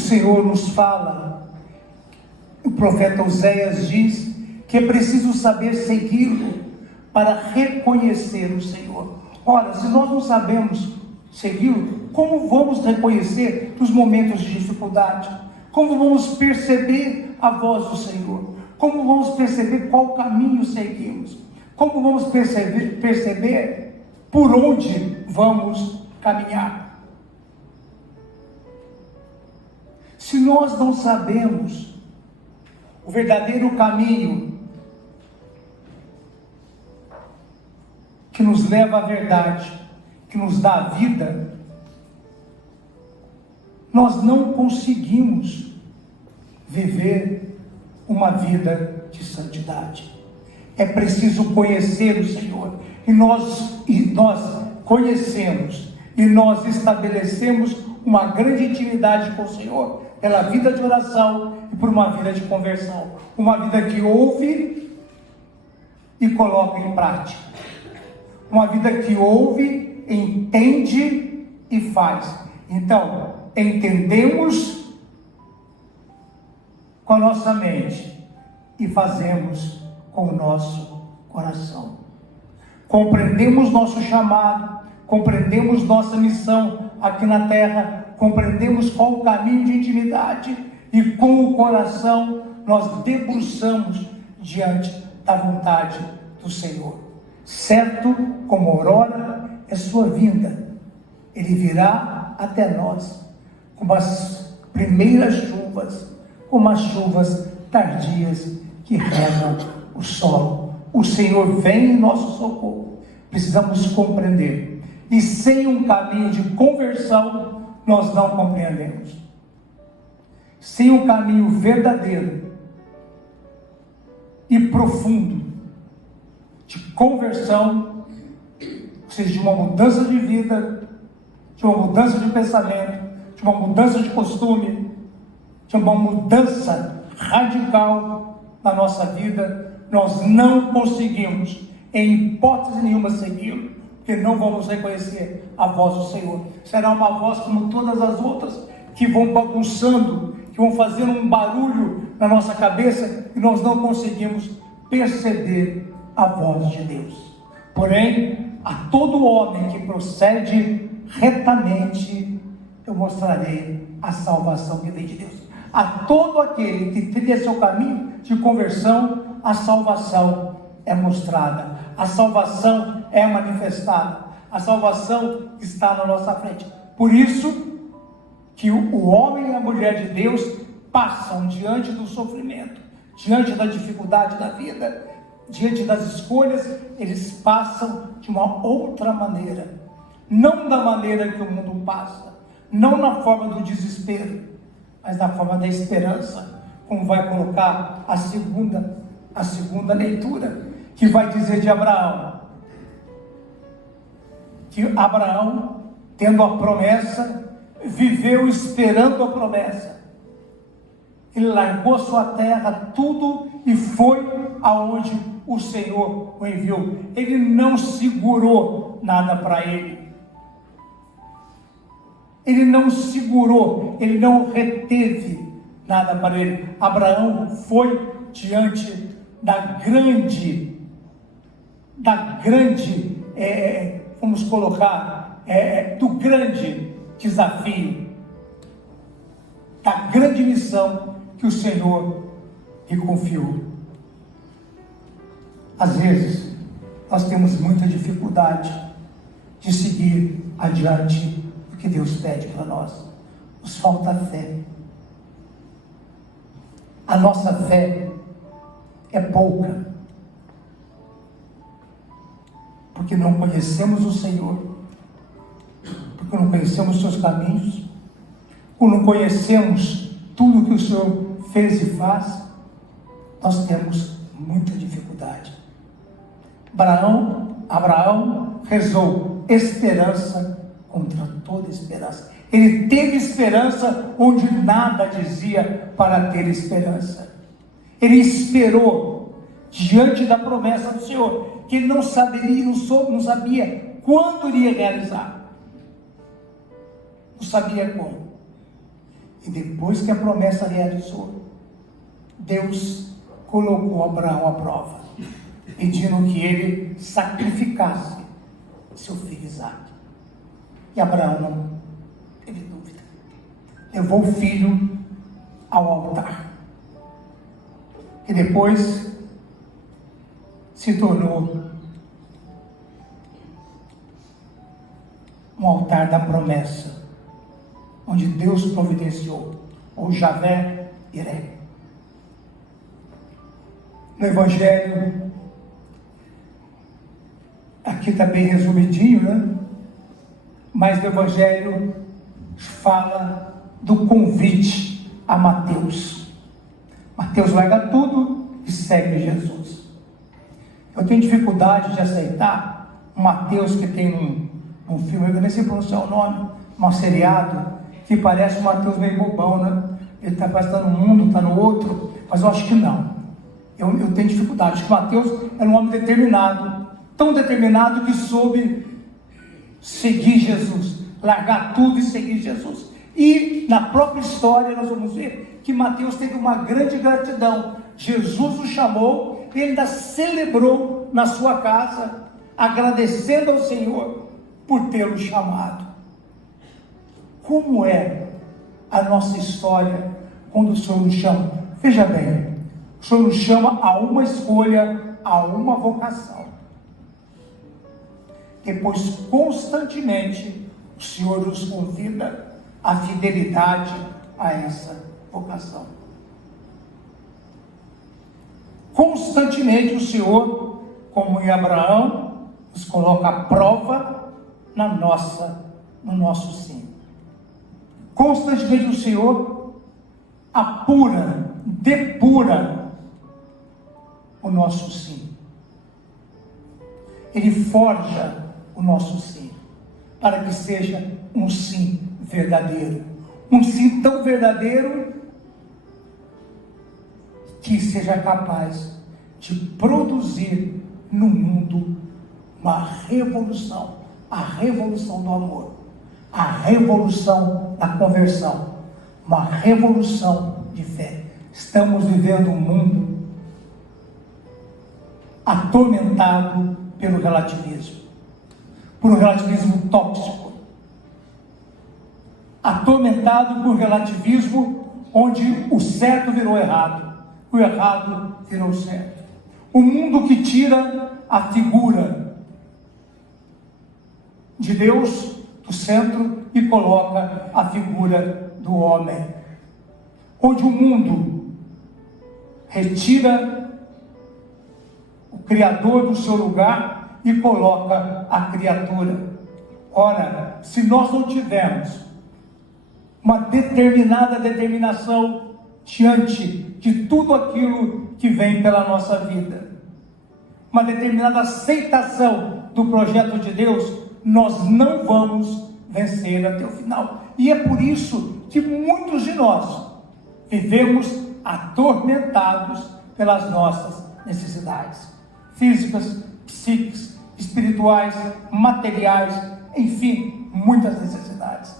Senhor nos fala, o profeta Oséias diz que é preciso saber segui-lo para reconhecer o Senhor. Ora, se nós não sabemos segui-lo, como vamos reconhecer os momentos de dificuldade? Como vamos perceber a voz do Senhor? Como vamos perceber qual caminho seguimos? Como vamos perceber por onde vamos caminhar? Se nós não sabemos o verdadeiro caminho que nos leva à verdade, que nos dá a vida, nós não conseguimos viver uma vida de santidade. É preciso conhecer o Senhor, e nós conhecemos, e nós estabelecemos uma grande intimidade com o Senhor, pela vida de oração e por uma vida de conversão, uma vida que ouve e coloca em prática, uma vida que ouve, entende e faz. Então, entendemos com a nossa mente e fazemos com o nosso coração. Compreendemos nosso chamado, compreendemos nossa missão aqui na terra, compreendemos qual o caminho de intimidade, e com o coração nós debruçamos diante da vontade do Senhor. Certo como a aurora é sua vinda, Ele virá até nós como as primeiras chuvas, como as chuvas tardias que regam o solo. O Senhor vem em nosso socorro. Precisamos compreender. E sem um caminho de conversão, nós não compreendemos. Sem um caminho verdadeiro e profundo de conversão, ou seja, de uma mudança de vida, de uma mudança de pensamento, de uma mudança de costume, de uma mudança radical na nossa vida, nós não conseguimos, em hipótese nenhuma, segui-lo, porque não vamos reconhecer a voz do Senhor. Será uma voz como todas as outras, que vão bagunçando, que vão fazendo um barulho na nossa cabeça, e nós não conseguimos perceber a voz de Deus. Porém, a todo homem que procede retamente, eu mostrarei a salvação que vem de Deus. A todo aquele que trilha seu caminho de conversão, a salvação é mostrada, a salvação é manifestada, a salvação está na nossa frente. Por isso que o homem e a mulher de Deus passam diante do sofrimento, diante da dificuldade da vida, diante das escolhas, eles passam de uma outra maneira, não da maneira que o mundo passa, não na forma do desespero, mas na forma da esperança, como vai colocar a segunda leitura, que vai dizer de Abraão, que Abraão, tendo a promessa, viveu esperando a promessa. Ele largou sua terra, tudo, e foi aonde o Senhor o enviou. Ele não segurou nada para ele. Ele não segurou, ele não reteve nada para ele. Abraão foi diante vamos colocar, do grande desafio, da grande missão que o Senhor lhe confiou. Às vezes, nós temos muita dificuldade de seguir adiante o que Deus pede para nós. Nos falta fé. A nossa fé é pouca, porque não conhecemos o Senhor, porque não conhecemos os seus caminhos, ou não conhecemos tudo que o Senhor fez e faz. Nós temos muita dificuldade. Abraão rezou esperança contra toda esperança. Ele teve esperança onde nada dizia para ter esperança. Ele esperou diante da promessa do Senhor, que ele não sabia quando iria realizar. Não sabia como. E depois que a promessa realizou, Deus colocou Abraão à prova, pedindo que ele sacrificasse seu filho Isaque. E Abraão não teve dúvida. Levou o filho ao altar, que depois se tornou um altar da promessa, onde Deus providenciou, ou Javé Iré. No Evangelho, aqui está bem resumidinho, né? Mas no Evangelho fala do convite a Mateus. Mateus larga tudo e segue Jesus. Eu tenho dificuldade de aceitar o Mateus que tem um filme, eu nem sei pronunciar o nome, um seriado, que parece um Mateus meio bobão, né? Ele está passando num mundo, está no outro, mas eu acho que não. Eu tenho dificuldade. Acho que Mateus era um homem determinado, tão determinado que soube seguir Jesus, largar tudo e seguir Jesus. E na própria história nós vamos ver que Mateus teve uma grande gratidão. Jesus o chamou, ele ainda celebrou na sua casa, agradecendo ao Senhor por tê-lo chamado. Como é a nossa história quando o Senhor nos chama? Veja bem, o Senhor nos chama a uma escolha, a uma vocação. Depois, constantemente, o Senhor nos convida à fidelidade a essa vocação. Constantemente o Senhor, como em Abraão, nos coloca à prova no nosso sim. Constantemente o Senhor apura, depura o nosso sim. Ele forja o nosso sim, para que seja um sim verdadeiro. Um sim tão verdadeiro que seja capaz de produzir no mundo uma revolução, a revolução do amor, a revolução da conversão, uma revolução de fé. Estamos vivendo um mundo atormentado pelo relativismo, por um relativismo tóxico, atormentado por relativismo onde o certo virou errado, o errado virou certo. Um mundo que tira a figura de Deus do centro e coloca a figura do homem. Onde o mundo retira o Criador do seu lugar e coloca a criatura. Ora, se nós não tivermos uma determinação diante de tudo aquilo que vem pela nossa vida, uma determinada aceitação do projeto de Deus, nós não vamos vencer até o final. E é por isso que muitos de nós vivemos atormentados pelas nossas necessidades físicas, psíquicas, espirituais, materiais, enfim, muitas necessidades.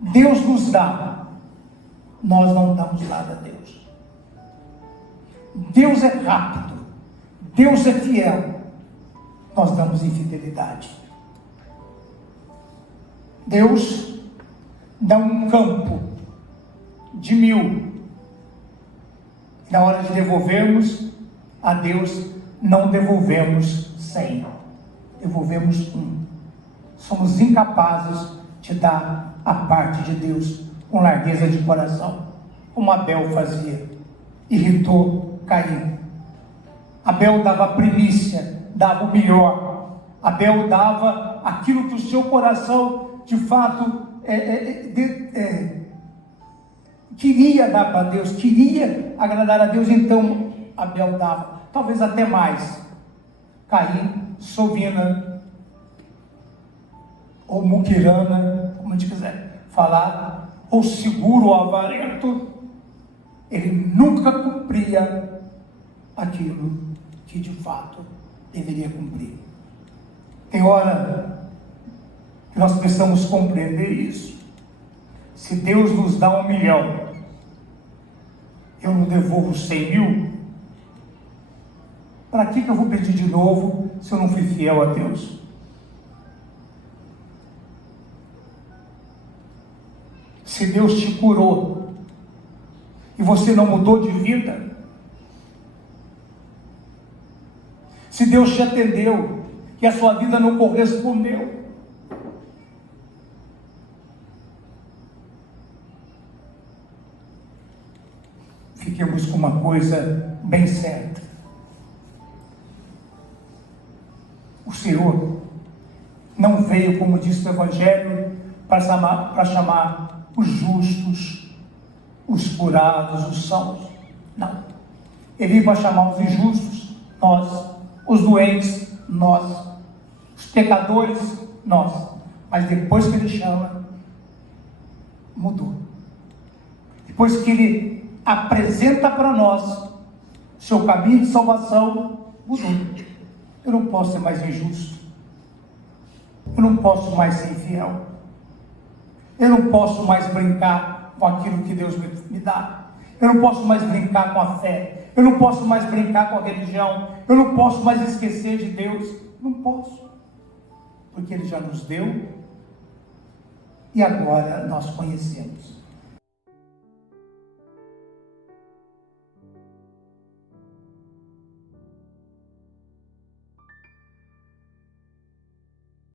Deus nos dá, nós não damos nada a Deus. Deus é rápido, Deus é fiel, nós damos infidelidade. Deus dá um campo de 1000, na hora de devolvermos a Deus, não devolvemos 100, devolvemos 1. Somos incapazes de dar a parte de Deus com largueza de coração, como Abel fazia, irritou Caim. Abel dava a primícia, dava o melhor. Abel dava aquilo que o seu coração de fato queria dar para Deus, queria agradar a Deus, então Abel dava, talvez até mais. Caim, sovina, ou muquirana, como a gente quiser falar, ou seguro, ou avarento, ele nunca cumpria aquilo que de fato deveria cumprir. Tem hora que nós precisamos compreender isso. Se Deus nos dá 1 milhão, eu não devolvo 100 mil? Para que eu vou pedir de novo se eu não fui fiel a Deus? Se Deus te curou e você não mudou de vida, se Deus te atendeu e a sua vida não correspondeu, fiquemos com uma coisa bem certa: o Senhor não veio, como diz o Evangelho, para chamar os justos, os curados, os sãos. Não. Ele veio para chamar os injustos, nós; os doentes, nós; os pecadores, nós. Mas depois que ele chama, mudou. Depois que ele apresenta para nós seu caminho de salvação, mudou. Eu não posso ser mais injusto. Eu não posso mais ser infiel. Eu não posso mais brincar com aquilo que Deus me dá. Eu não posso mais brincar com a fé. Eu não posso mais brincar com a religião. Eu não posso mais esquecer de Deus. Não posso. Porque Ele já nos deu e agora nós conhecemos.